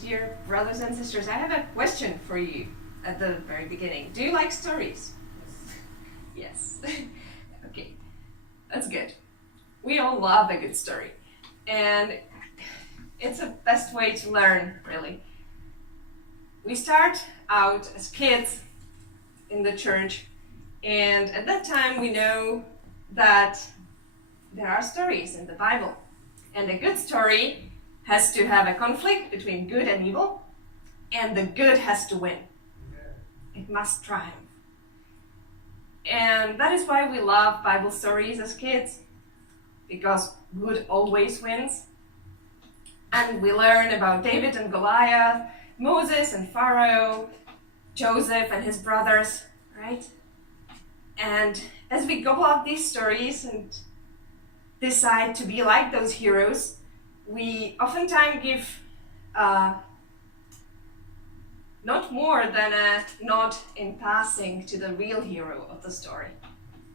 dear brothers and sisters, I have a question for you at the very beginning. Do you like stories? Yes. Okay, that's good. We all love a good story. And it's the best way to learn, really. We start out as kids in the church, and at that time we know that there are stories in the Bible. And a good story has to have a conflict between good and evil, and the good has to win. It must triumph. And that is why we love Bible stories as kids, because good always wins. And we learn about David and Goliath, Moses and Pharaoh, Joseph and his brothers, right? And as we go out these stories and decide to be like those heroes, we oftentimes give not more than a nod in passing to the real hero of the story.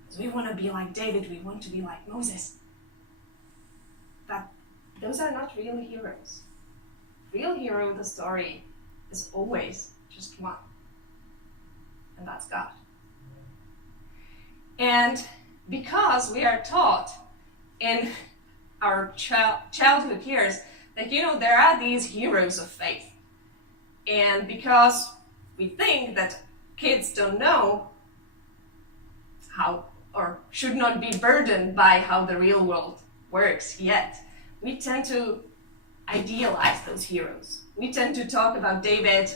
Because we want to be like David, we want to be like Moses. But those are not real heroes. Real hero of the story is always just one, and that's God. And because we are taught in our childhood years that, there are these heroes of faith, and because we think that kids don't know how, or should not be burdened by how the real world works yet, we tend to idealize those heroes. We tend to talk about David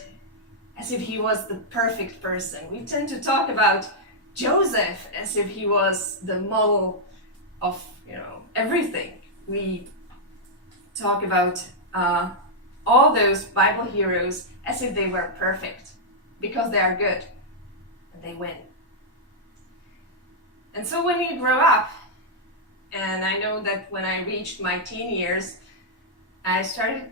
as if he was the perfect person. We tend to talk about Joseph as if he was the model of, everything. We talk about all those Bible heroes as if they were perfect, because they are good and they win. And so when you grow up, and I know that when I reached my teen years, I started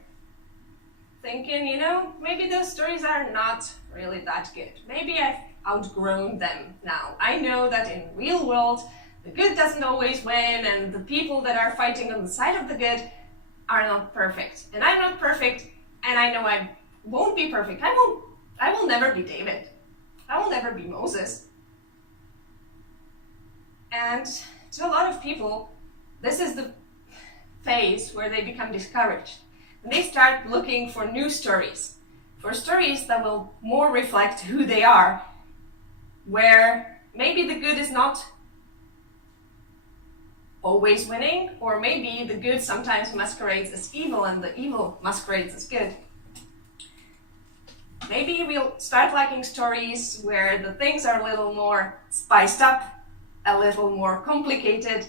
thinking, maybe those stories are not really that good. Maybe I've outgrown them now. I know that in real world, the good doesn't always win, and the people that are fighting on the side of the good are not perfect. And I'm not perfect, and I know I won't be perfect. I will never be David. I will never be Moses. And to a lot of people, this is the phase where they become discouraged. And they start looking for new stories, for stories that will more reflect who they are, where maybe the good is not always winning, or maybe the good sometimes masquerades as evil and the evil masquerades as good. Maybe we'll start liking stories where the things are a little more spiced up, a little more complicated.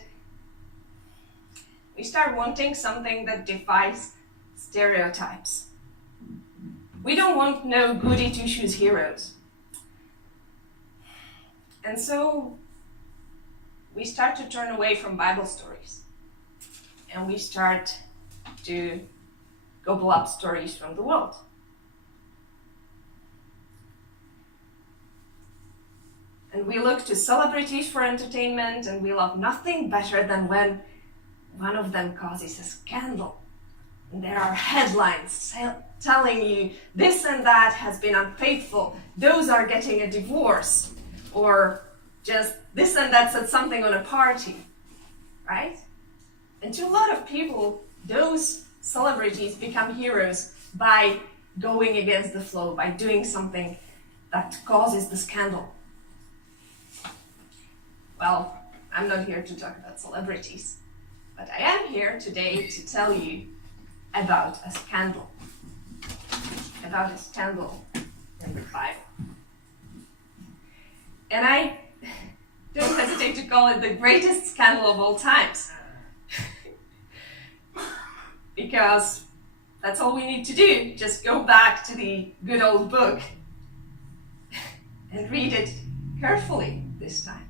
We start wanting something that defies stereotypes. We don't want no goody two-shoes heroes. And so we start to turn away from Bible stories. And we start to gobble up stories from the world. And we look to celebrities for entertainment, and we love nothing better than when one of them causes a scandal. And there are headlines telling you this and that has been unfaithful, those are getting a divorce, or just this and that said something on a party, right? And to a lot of people, those celebrities become heroes by going against the flow, by doing something that causes the scandal. Well, I'm not here to talk about celebrities, but I am here today to tell you about a scandal in the Bible. And I don't hesitate to call it the greatest scandal of all times. Because that's all we need to do. Just go back to the good old book and read it carefully this time.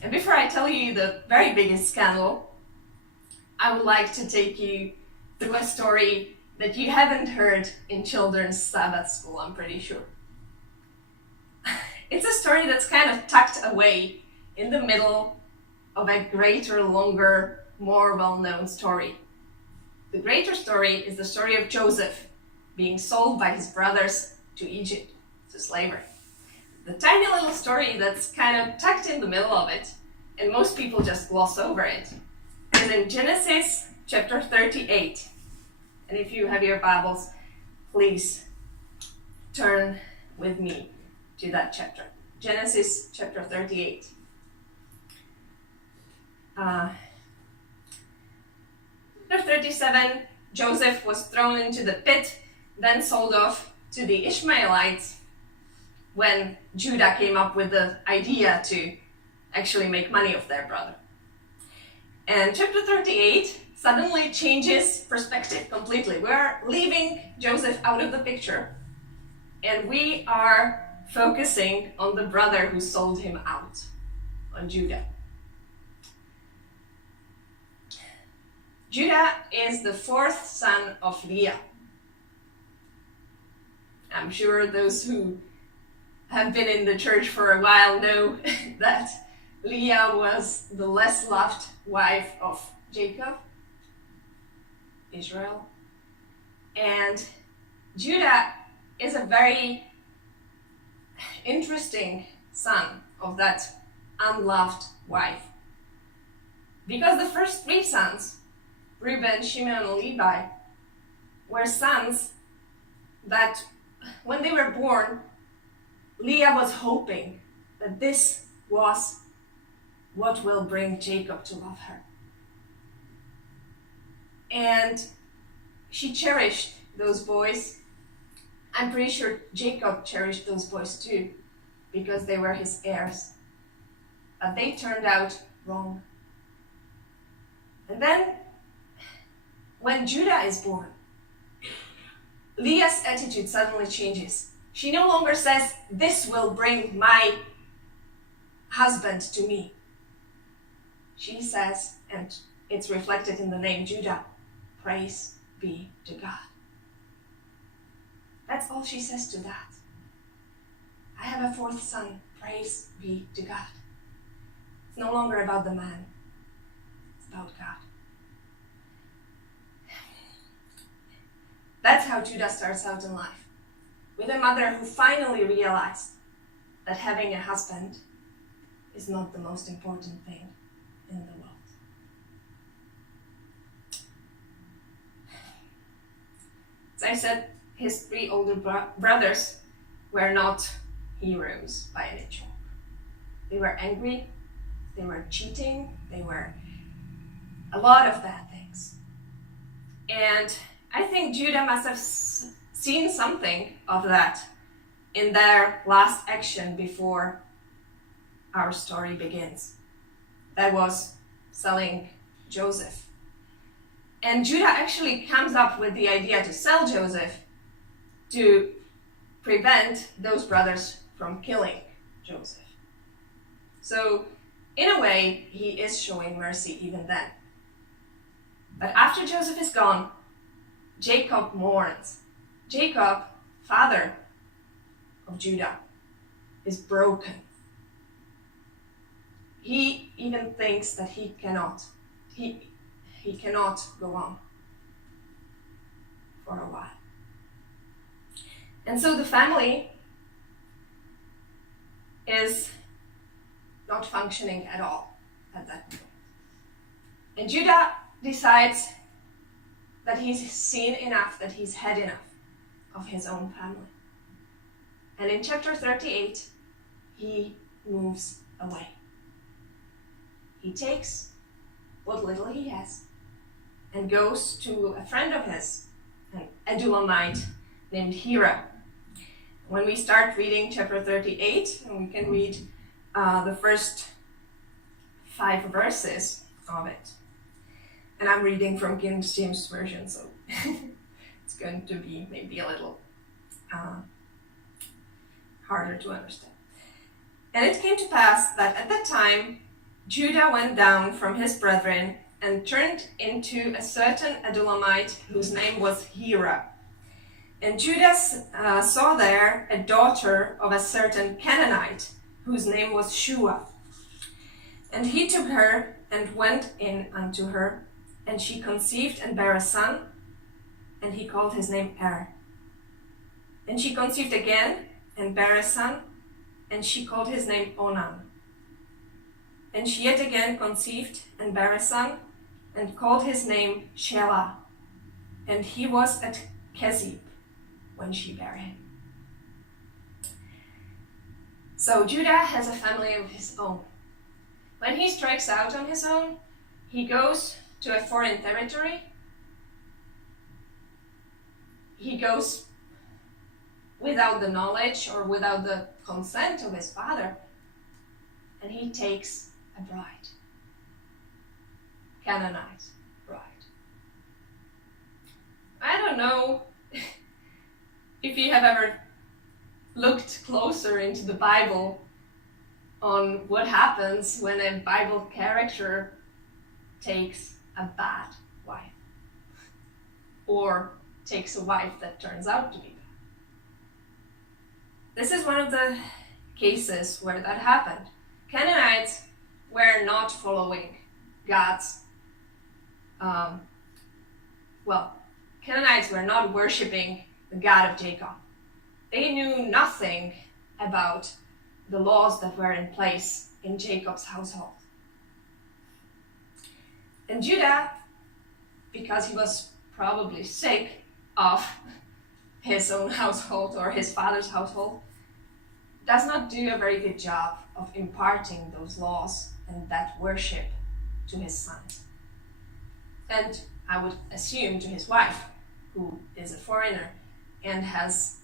And before I tell you the very biggest scandal, I would like to take you through a story that you haven't heard in children's Sabbath school, I'm pretty sure. It's a story that's kind of tucked away in the middle of a greater, longer, more well-known story. The greater story is the story of Joseph, being sold by his brothers to Egypt, to slavery. The tiny little story that's kind of tucked in the middle of it, and most people just gloss over it, is in Genesis chapter 38. And if you have your Bibles, please turn with me to that chapter. Genesis chapter 38. Chapter 37, Joseph was thrown into the pit, then sold off to the Ishmaelites when Judah came up with the idea to actually make money of their brother. And chapter 38 suddenly changes perspective completely. We are leaving Joseph out of the picture, and we are focusing on the brother who sold him out, on Judah. Judah is the fourth son of Leah. I'm sure those who have been in the church for a while know that Leah was the less loved wife of Jacob, Israel. And Judah is a very interesting son of that unloved wife. Because the first three sons, Reuben, Shimon, and Levi, were sons that when they were born, Leah was hoping that this was what will bring Jacob to love her. And she cherished those boys. I'm pretty sure Jacob cherished those boys too, because they were his heirs. But they turned out wrong. And then, when Judah is born, Leah's attitude suddenly changes. She no longer says, "This will bring my husband to me." She says, and it's reflected in the name Judah, "Praise be to God." That's all she says to that. I have a fourth son, praise be to God. It's no longer about the man, it's about God. That's how Judah starts out in life, with a mother who finally realized that having a husband is not the most important thing in the world. As I said, his three older brothers were not heroes by any chalk. They were angry, they were cheating, they were a lot of bad things. And I think Judah must have seen something of that in their last action before our story begins. That was selling Joseph. And Judah actually comes up with the idea to sell Joseph to prevent those brothers from killing Joseph. So, in a way, he is showing mercy even then. But after Joseph is gone, Jacob mourns. Jacob, father of Judah, is broken. He even thinks that he cannot go on for a while. And so the family is not functioning at all at that point. And Judah decides that he's seen enough, that he's had enough of his own family. And in chapter 38, he moves away. He takes what little he has and goes to a friend of his, an Adulamite named Hira. When we start reading chapter 38, and we can read the first 5 verses of it. And I'm reading from King James Version, so it's going to be maybe a little harder to understand. And it came to pass that at that time, Judah went down from his brethren and turned into a certain Adulamite whose name was Hira. And Judah saw there a daughter of a certain Canaanite whose name was Shua. And he took her and went in unto her, and she conceived and bare a son, and he called his name Er. And she conceived again and bare a son, and she called his name Onan. And she yet again conceived and bare a son, and called his name Shelah. And he was at Kezib when she bare him. So Judah has a family of his own. When he strikes out on his own, he goes to a foreign territory. He goes without the knowledge or without the consent of his father, and he takes a bride, Canaanite bride. I don't know if you have ever looked closer into the Bible on what happens when a Bible character takes a bad wife or takes a wife that turns out to be bad. This is one of the cases where that happened. Canaanites were not following God's, Canaanites were not worshiping the God of Jacob. They knew nothing about the laws that were in place in Jacob's household. And Judah, because he was probably sick of his own household or his father's household, does not do a very good job of imparting those laws and that worship to his sons. And I would assume to his wife, who is a foreigner and has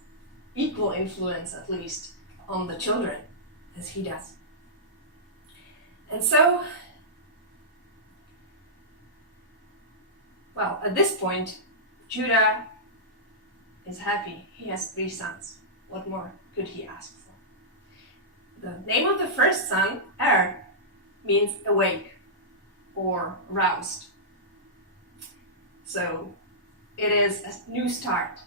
equal influence, at least, on the children as he does. And so, well, at this point, Judah is happy. He has 3 sons. What more could he ask for? The name of the first son, means awake or roused. So it is a new start.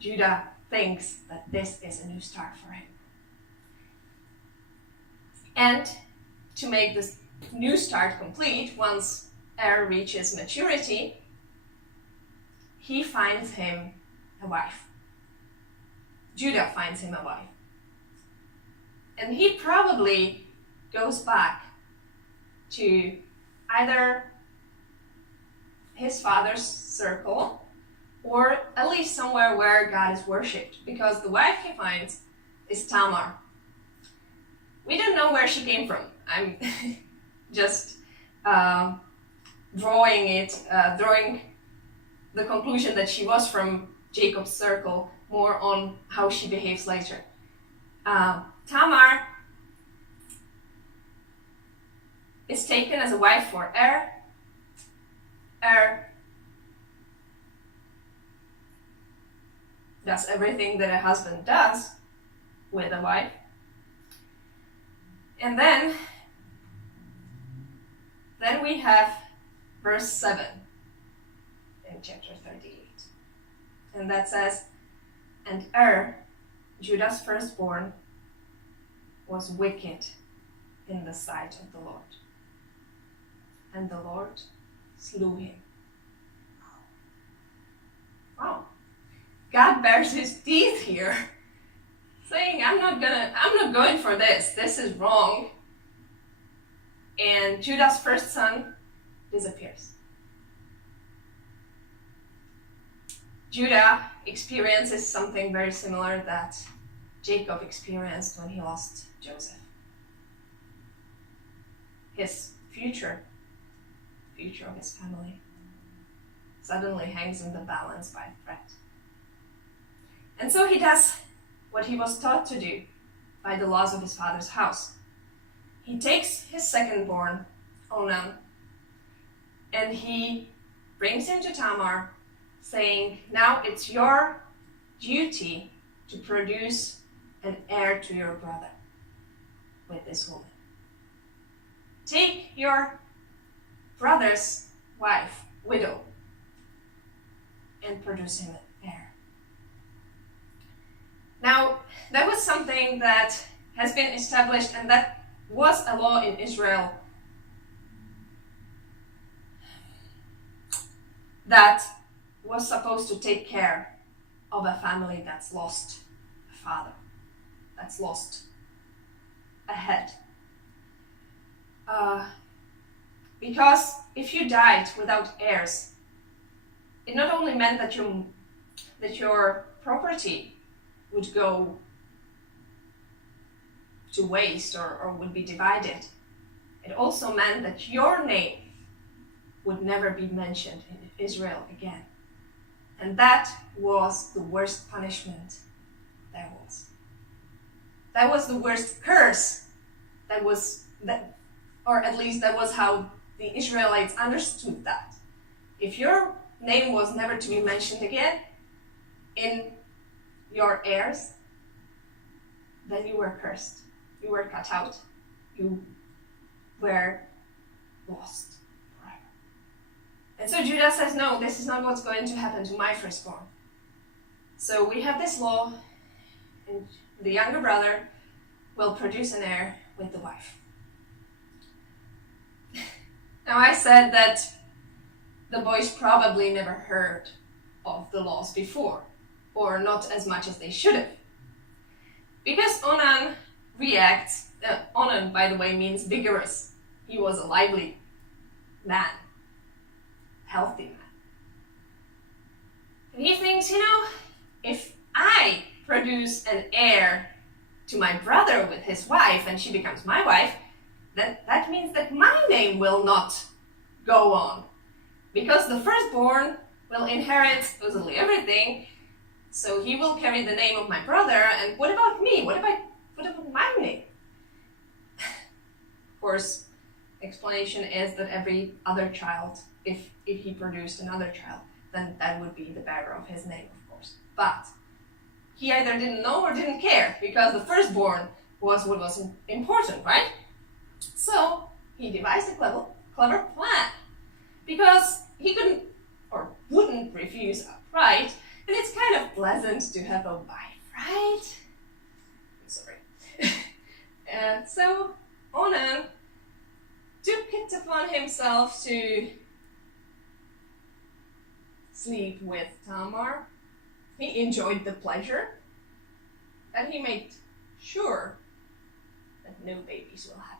Judah thinks that this is a new start for him. And to make this new start complete, once reaches maturity, he finds him a wife. Judah finds him a wife. And he probably goes back to either his father's circle or at least somewhere where God is worshipped, because the wife he finds is Tamar. We don't know where she came from. I'm just drawing the conclusion that she was from Jacob's circle, more on how she behaves later. Tamar is taken as a wife for does everything that a husband does with a wife. And then we have verse 7 in chapter 38. And that says, and Judah's firstborn, was wicked in the sight of the Lord. And the Lord slew him. Wow. God bears his teeth here, saying, I'm not going for this. This is wrong. And Judah's first son disappears. Judah experiences something very similar that Jacob experienced when he lost Joseph. His future of his family, suddenly hangs in the balance by a threat. And so he does what he was taught to do by the laws of his father's house. He takes his second-born, Onan, and he brings him to Tamar, saying, now it's your duty to produce an heir to your brother with this woman. Take your brother's wife, widow, and produce him an heir. Now, that was something that has been established, and that was a law in Israel that was supposed to take care of a family that's lost a father, that's lost a head. Because if you died without heirs, it not only meant that your property would go to waste or would be divided. It also meant that your name would never be mentioned in Israel again. And that was the worst punishment there was. That was the worst curse or at least that was how the Israelites understood that. If your name was never to be mentioned again in your heirs, then you were cursed. You were cut out. You were lost forever. And so Judah says, no, this is not what's going to happen to my firstborn. So we have this law, and the younger brother will produce an heir with the wife. Now I said that the boys probably never heard of the laws before, or not as much as they should have. Because Onan reacts, Onan, by the way, means vigorous. He was a lively man, healthy man. And he thinks, if I produce an heir to my brother with his wife and she becomes my wife, that means that my name will not go on. Because the firstborn will inherit supposedly everything, so he will carry the name of my brother, and what about me? What about my name? Of course, explanation is that every other child, if he produced another child, then that would be the bearer of his name, of course. But he either didn't know or didn't care, because the firstborn was what was important, right? So he devised a clever plan, because he couldn't or wouldn't refuse outright, and it's kind of pleasant to have a wife, right? I'm sorry. So Onan took it upon himself to sleep with Tamar. He enjoyed the pleasure, and he made sure that no babies will happen.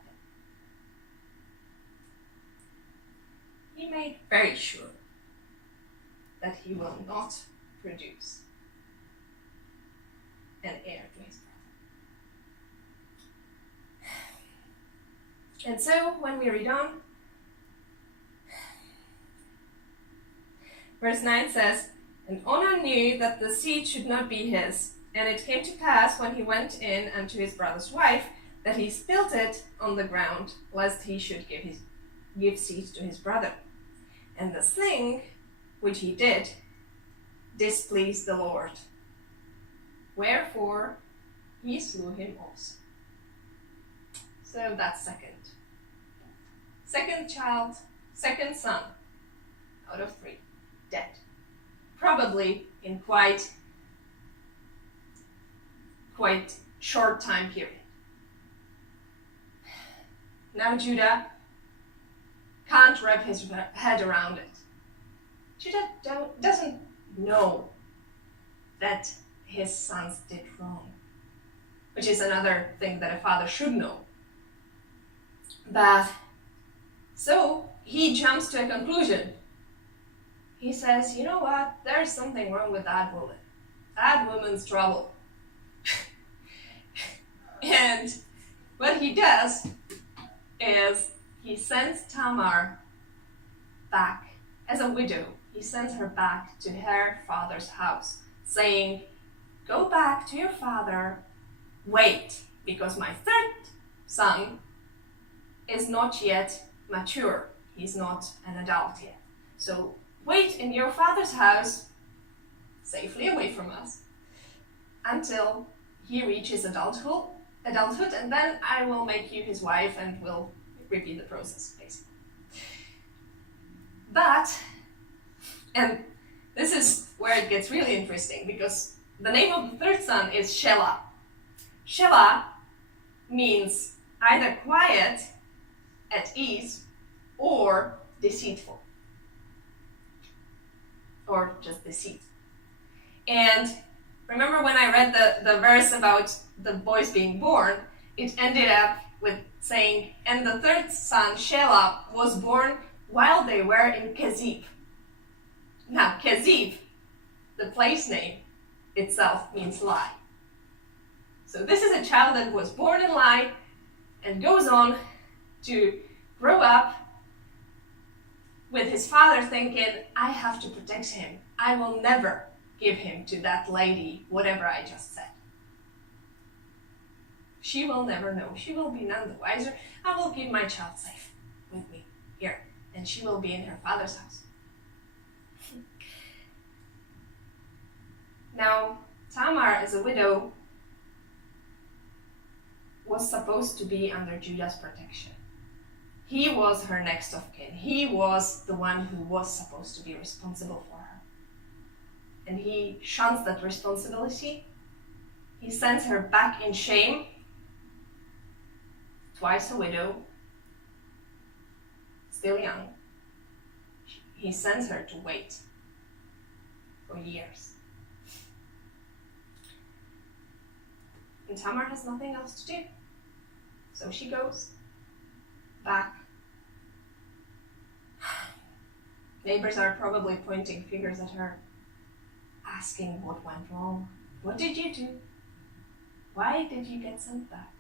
He made very sure that he will not produce an heir to his brother. And so when we read on, verse 9 says, "And Onan knew that the seed should not be his, and it came to pass when he went in unto his brother's wife, that he spilt it on the ground, lest he should give seed to his brother. And the thing which he did displeased the Lord. Wherefore he slew him also." So that's second. Second child, second son, out of 3, dead. Probably in quite short time period. Now Judah can't wrap his head around it. Judah doesn't know that his sons did wrong, which is another thing that a father should know. But so he jumps to a conclusion. He says, you know what? There's something wrong with that woman. That woman's trouble. And what he does is he sends Tamar back as a widow. He sends her back to her father's house, saying, "Go back to your father, wait, because my third son is not yet mature. He's not an adult yet. So wait in your father's house, safely away from us, until he reaches adulthood, and then I will make you his wife and we'll repeat the process, basically." But, and this is where it gets really interesting, because the name of the third son is Shelah. Shelah means either quiet, at ease, or deceitful, or just deceit. And remember when I read the verse about the boys being born, it ended up with saying, and the third son, Shelah, was born while they were in Kezib. Now, Kezib, the place name itself, means lie. So this is a child that was born in lie and goes on to grow up with his father thinking, I have to protect him. I will never give him to that lady, whatever I just said. She will never know. She will be none the wiser. I will keep my child safe with me here, and she will be in her father's house. Now, Tamar, as a widow, was supposed to be under Judah's protection. He was her next of kin. He was the one who was supposed to be responsible for her. And he shuns that responsibility. He sends her back in shame, twice a widow, still young. He sends her to wait for years. And Tamar has nothing else to do. So she goes back. Neighbors are probably pointing fingers at her, asking what went wrong. What did you do? Why did you get sent back?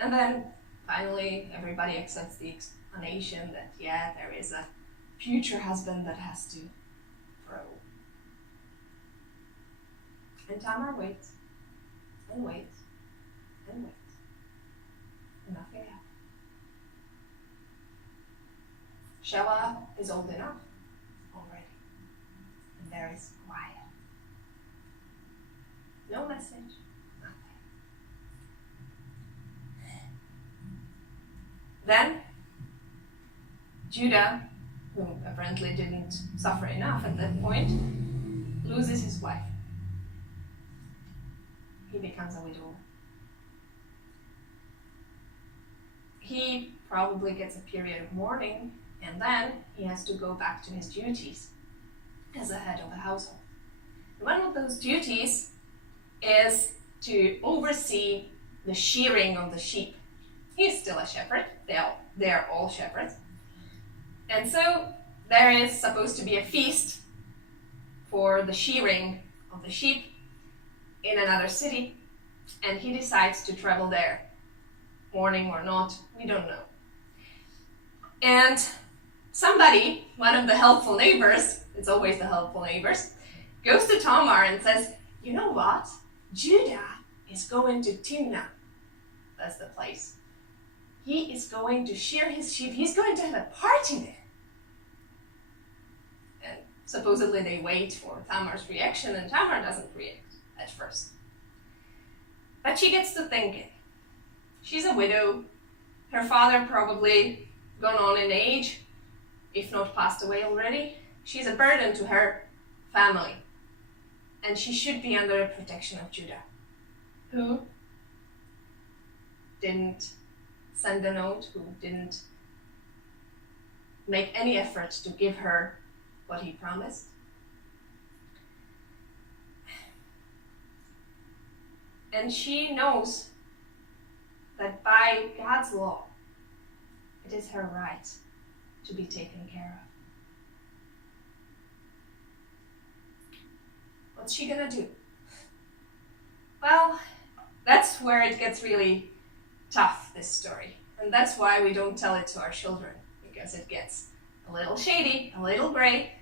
And then finally everybody accepts the explanation that yeah, there is a future husband that has to grow. And Tamar waits and waits and waits. And nothing happens. Shelah is old enough already. And there is quiet. No message, nothing. Then Judah, who apparently didn't suffer enough at that point, loses his wife. He becomes a widower. He probably gets a period of mourning, and then he has to go back to his duties as a head of the household. And one of those duties is to oversee the shearing of the sheep. He's still a shepherd. They are all shepherds. And so there is supposed to be a feast for the shearing of the sheep in another city, and he decides to travel there. Mourning or not, we don't know. And somebody, one of the helpful neighbors, it's always the helpful neighbors, goes to Tamar and says, you know what? Judah is going to Timnah. That's the place. He is going to shear his sheep. He's going to have a party there. And supposedly they wait for Tamar's reaction, and Tamar doesn't react at first. But she gets to thinking. She's a widow. Her father probably gone on in age, if not passed away already. She's a burden to her family. And she should be under the protection of Judah, who didn't send a note, who didn't make any effort to give her what he promised. And she knows that by God's law, it is her right to be taken care of. What's she gonna do? Well, that's where it gets really tough, this story. And that's why we don't tell it to our children, because it gets a little shady, a little gray,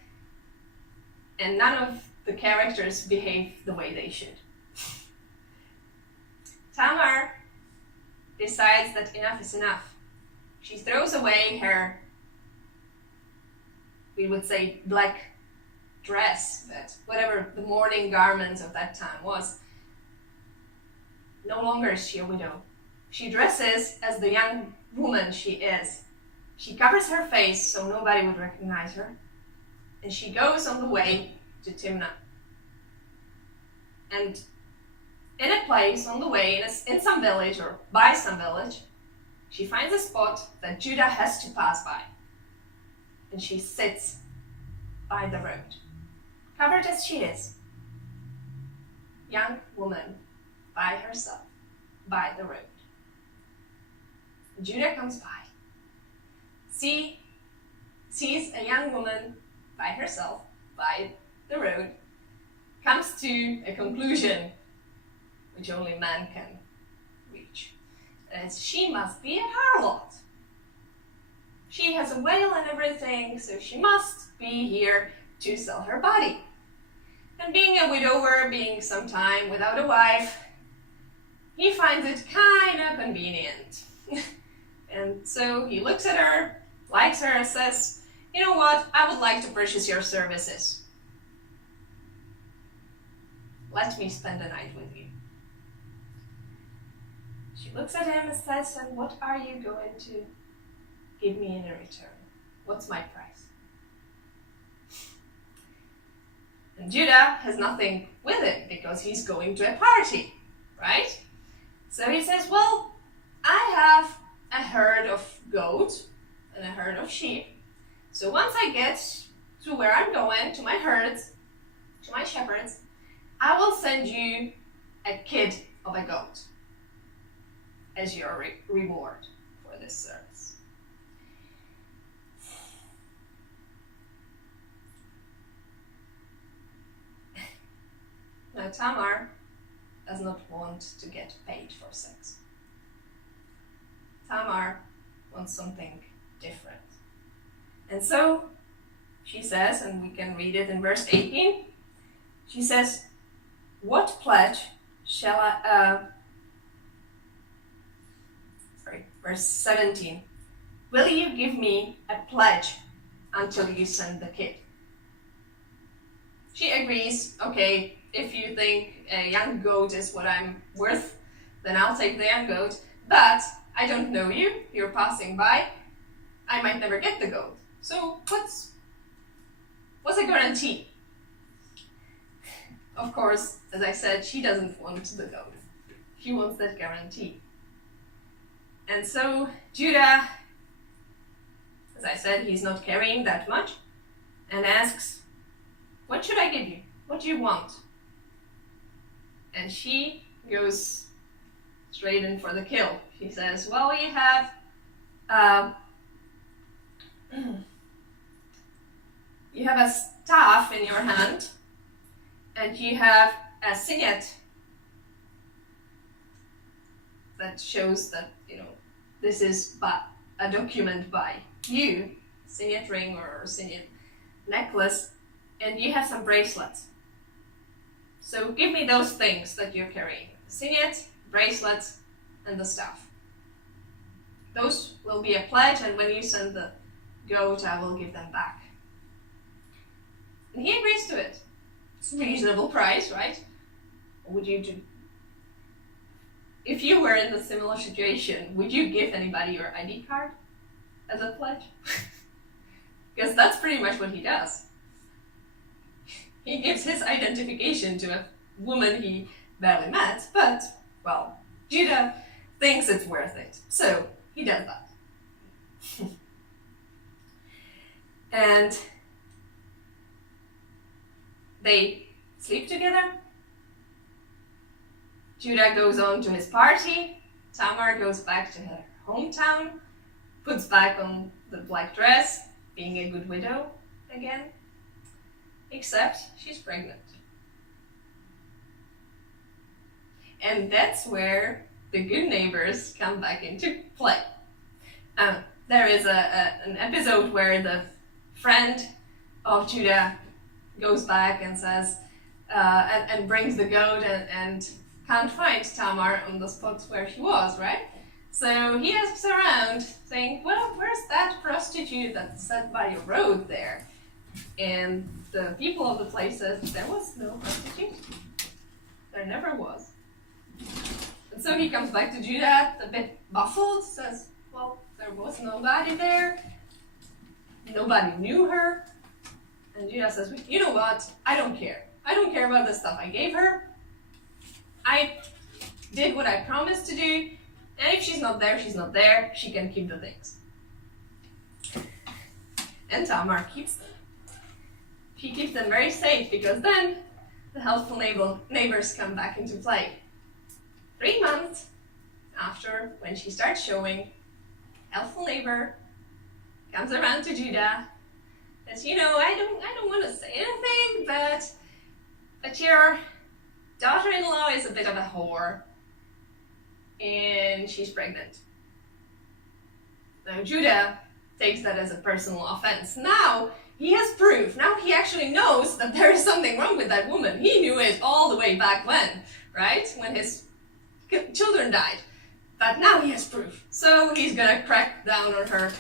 and none of the characters behave the way they should. Tamar decides that enough is enough. She throws away her, we would say, black dress, that whatever the mourning garments of that time was. No longer is she a widow. She dresses as the young woman she is. She covers her face so nobody would recognize her. And she goes on the way to Timnah. And in a place on the way, in some village or by some village, she finds a spot that Judah has to pass by. And she sits by the road. covered as she is, young woman by herself, by the road. Judah comes by, sees a young woman by herself, by the road, comes to a conclusion which only man can reach. And she must be a harlot. She has a veil and everything, so she must be here to sell her body. And being a widower, being some time without a wife, he finds it kind of convenient. And so he looks at her, likes her, and says, you know what, I would like to purchase your services. Let me spend the night with you. She looks at him and says, and what are you going to give me in return? What's my price? And Judah has nothing with it because he's going to a party, right? So he says, well, I have a herd of goats and a herd of sheep. So once I get to where I'm going, to my herds, to my shepherds, I will send you a kid of a goat as your reward for this service. Now Tamar does not want to get paid for sex. Tamar wants something different. And so she says, and we can read it in verse 18, she says, what pledge shall verse 17, will you give me a pledge until you send the kid? She agrees, okay, if you think a young goat is what I'm worth, then I'll take the young goat, but I don't know you, you're passing by, I might never get the goat. So what's a guarantee? Of course, as I said, she doesn't want the goat. She wants that guarantee. And so Judah, as I said, he's not carrying that much, and asks, what should I give you? What do you want? And she goes straight in for the kill. She says, well, you have a staff in your hand, and you have a signet that shows that, this is a document by you, signet ring or signet necklace, and you have some bracelets. So give me those things that you're carrying, the signet, bracelets, and the staff. Those will be a pledge, and when you send the goat, I will give them back. And he agrees to it. It's a reasonable price, right? What would you do? If you were in a similar situation, would you give anybody your ID card as a pledge? Because that's pretty much what he does. He gives his identification to a woman he barely met, but, well, Judah thinks it's worth it, so he does that. And they sleep together. Judah goes on to his party. Tamar goes back to her hometown, puts back on the black dress, being a good widow again, except she's pregnant. And that's where the good neighbors come back into play. There is an episode where the friend of Judah goes back and says, and brings the goat and can't find Tamar on the spots where she was, right? So he asks around, saying, well, where's that prostitute that sat by your road there? And the people of the place said, there was no prostitute. There never was. And so he comes back to Judah, a bit baffled, says, well, there was nobody there. Nobody knew her. And Judah says, you know what? I don't care. I don't care about the stuff I gave her. I did what I promised to do. And if she's not there, she's not there. She can keep the things. And Tamar keeps them. She keeps them very safe because then the helpful neighbors come back into play. 3 months after, when she starts showing, helpful neighbor comes around to Judah, says, I don't want to say anything, but your daughter-in-law is a bit of a whore, and she's pregnant. Now Judah takes that as a personal offense. Now he has proof. Now he actually knows that there is something wrong with that woman. He knew it all the way back when, right? When his children died. But now he has proof. So he's gonna crack down on her,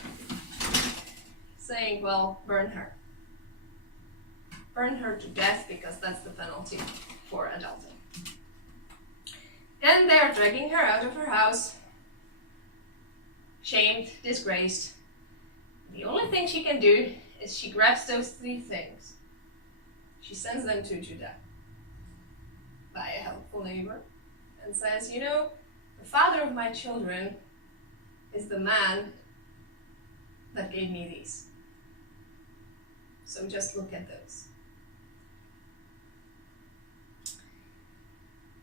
saying, well, burn her. Burn her to death, because that's the penalty for adultery. And they're dragging her out of her house, shamed, disgraced. The only thing she can do is she grabs those 3 things. She sends them to Judah by a helpful neighbor and says, the father of my children is the man that gave me these. So just look at those.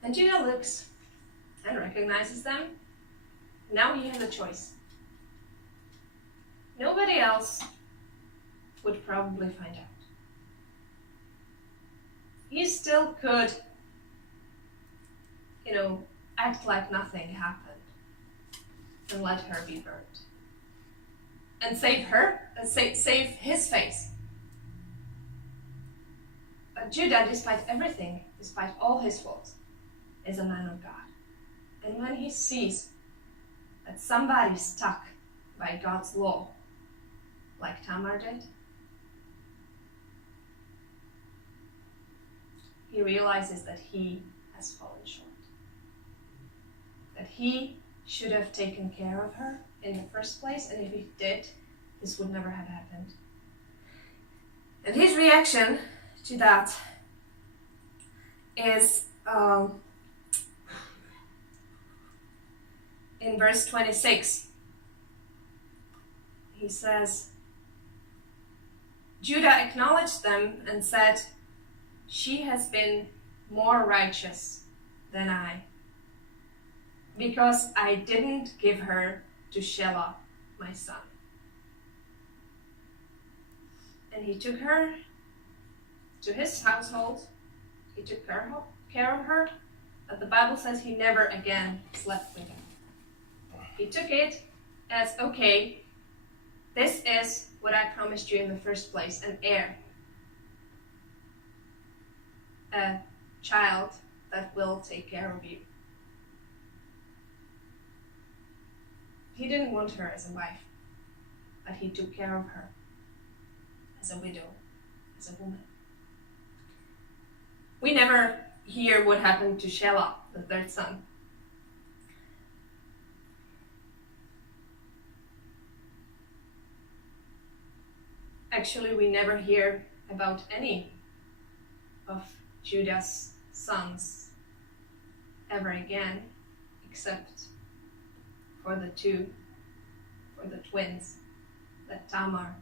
And Judah looks and recognizes them. Now he has a choice. Nobody else would probably find out. He still could, act like nothing happened and let her be burned. And save her, save his face. But Judah, despite everything, despite all his faults, is a man of God. And when he sees that somebody's stuck by God's law, like Tamar did, he realizes that he has fallen short. That he should have taken care of her in the first place, and if he did, this would never have happened. And his reaction to that is in verse 26. He says, Judah acknowledged them and said, she has been more righteous than I, because I didn't give her to Shelah, my son. And he took her to his household. He took care of her, but the Bible says he never again slept with her. He took it as, okay, this is what I promised you in the first place, an heir. A child that will take care of you. He didn't want her as a wife, but he took care of her as a widow, as a woman. We never hear what happened to Shelah, the 3rd son. Actually, we never hear about any of Judah's sons ever again, except for the twins that Tamar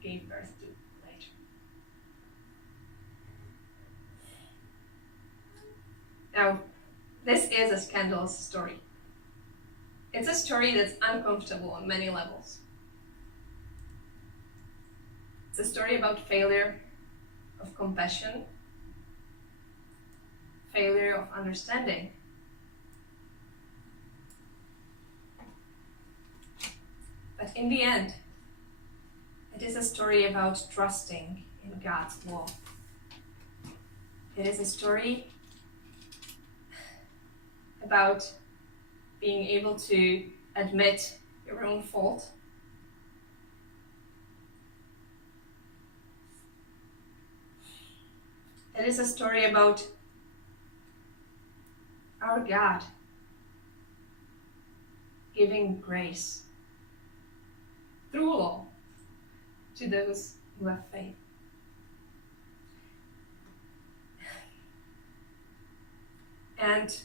gave birth to later. Now, this is a scandalous story. It's a story that's uncomfortable on many levels. It's a story about failure of compassion, failure of understanding. But in the end, it is a story about trusting in God's law. It is a story about being able to admit your own fault, it is a story about our God giving grace through law to those who have faith. And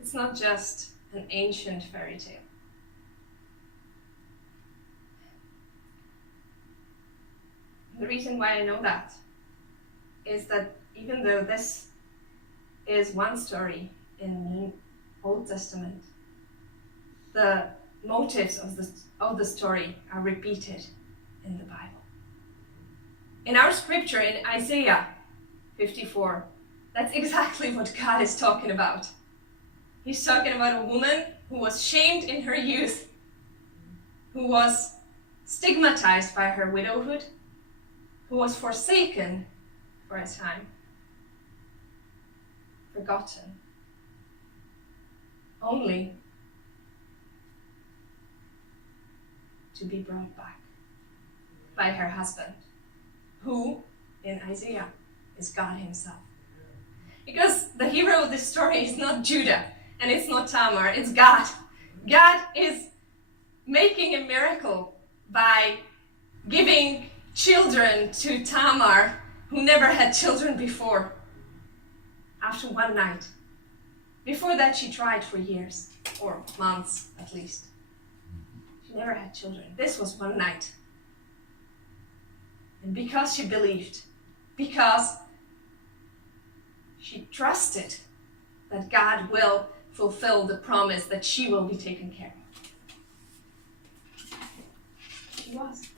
it's not just an ancient fairy tale. The reason why I know that is that even though this is one story in the Old Testament, the motives of the story are repeated in the Bible. In our scripture in Isaiah 54, that's exactly what God is talking about. He's talking about a woman who was shamed in her youth, who was stigmatized by her widowhood, who was forsaken for a time, forgotten, only to be brought back by her husband, who, in Isaiah, is God himself. Because the hero of this story is not Judah, and it's not Tamar, it's God. God is making a miracle by giving children to Tamar, who never had children before, after one night. Before that, she tried for years, or months at least. She never had children. This was one night. And because she believed, because she trusted that God will fulfill the promise that she will be taken care of. She was.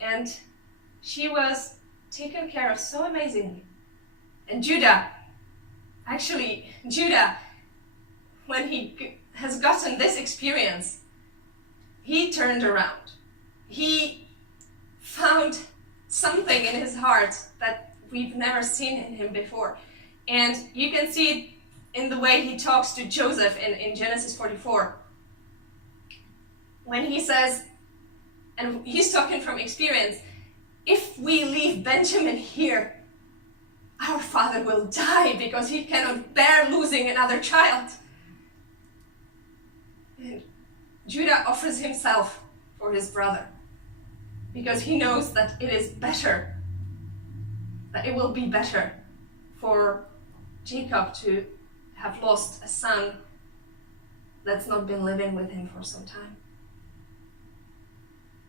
And she was taken care of so amazingly. And Judah, when he has gotten this experience, he turned around. He found something in his heart that we've never seen in him before. And you can see it in the way he talks to Joseph in Genesis 44. When he says, and he's talking from experience, if we leave Benjamin here, our father will die because he cannot bear losing another child. And Judah offers himself for his brother because he knows that it is better, that it will be better for Jacob to have lost a son that's not been living with him for some time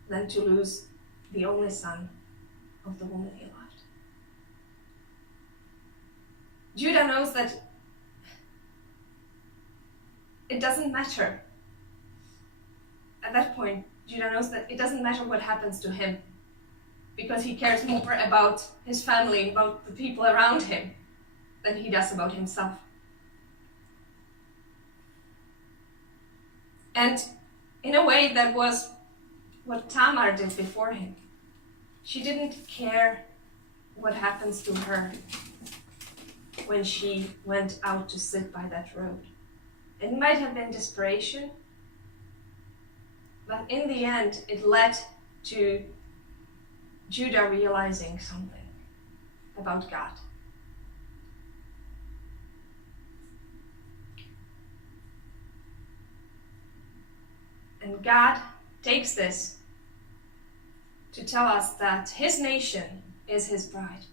than to lose the only son of the woman he loved. Judah knows that it doesn't matter. At that point, Judah knows that it doesn't matter what happens to him because he cares more about his family, about the people around him, than he does about himself. And in a way, that was what Tamar did before him. She didn't care what happens to her when she went out to sit by that road. It might have been desperation, but in the end, it led to Judah realizing something about God. And God takes this to tell us that his nation is his bride.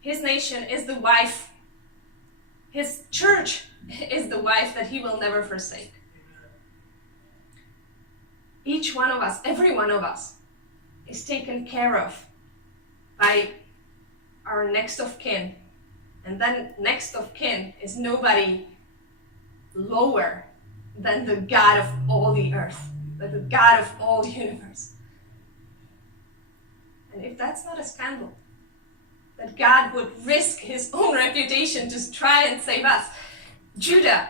His nation is the wife. His church is the wife that he will never forsake. Each one of us, every one of us, is taken care of by our next of kin. And then next of kin is nobody lower than the God of all the earth, than the God of all the universe. And if that's not a scandal, that God would risk his own reputation to try and save us. Judah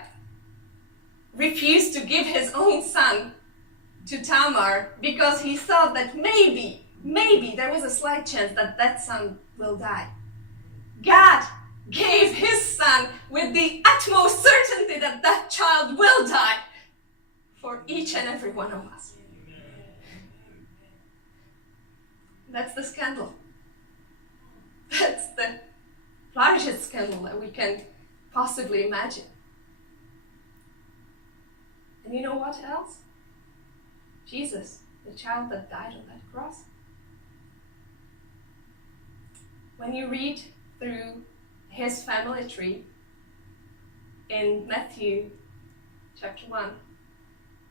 refused to give his own son to Tamar because he thought that maybe there was a slight chance that that son will die. God gave his son with the utmost certainty that that child will die for each and every one of us. That's the scandal. That's the largest scandal that we can possibly imagine. And you know what else? Jesus, the child that died on that cross. When you read through his family tree in Matthew chapter 1,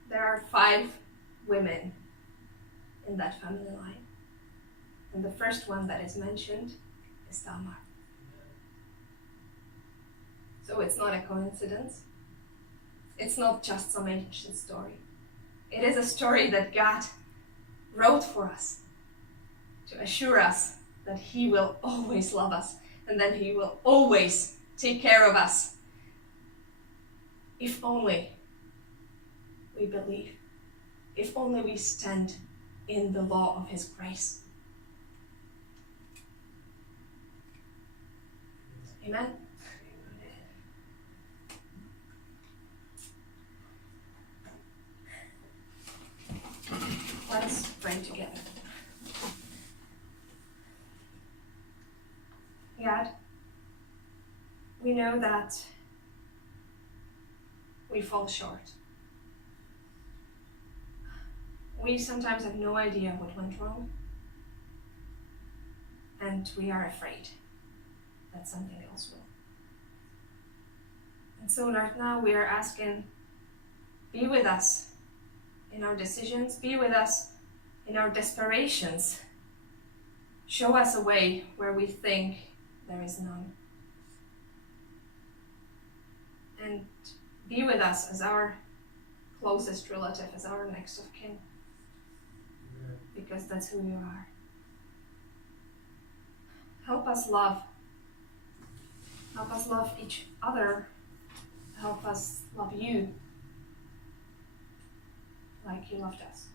there are 5 women in that family line. And the first one that is mentioned is Tamar. So it's not a coincidence. It's not just some ancient story. It is a story that God wrote for us to assure us that He will always love us and that He will always take care of us. If only we believe. If only we stand in the law of His grace. Amen? Let us pray together. God, we know that we fall short. We sometimes have no idea what went wrong, and we are afraid that something else will. And so right now we are asking, be with us in our decisions, be with us in our desperations. Show us a way where we think there is none. And be with us as our closest relative, as our next of kin. Because that's who you are. Help us love. Help us love each other. Help us love you like you loved us.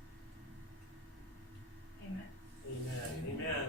Amen. Amen. Amen.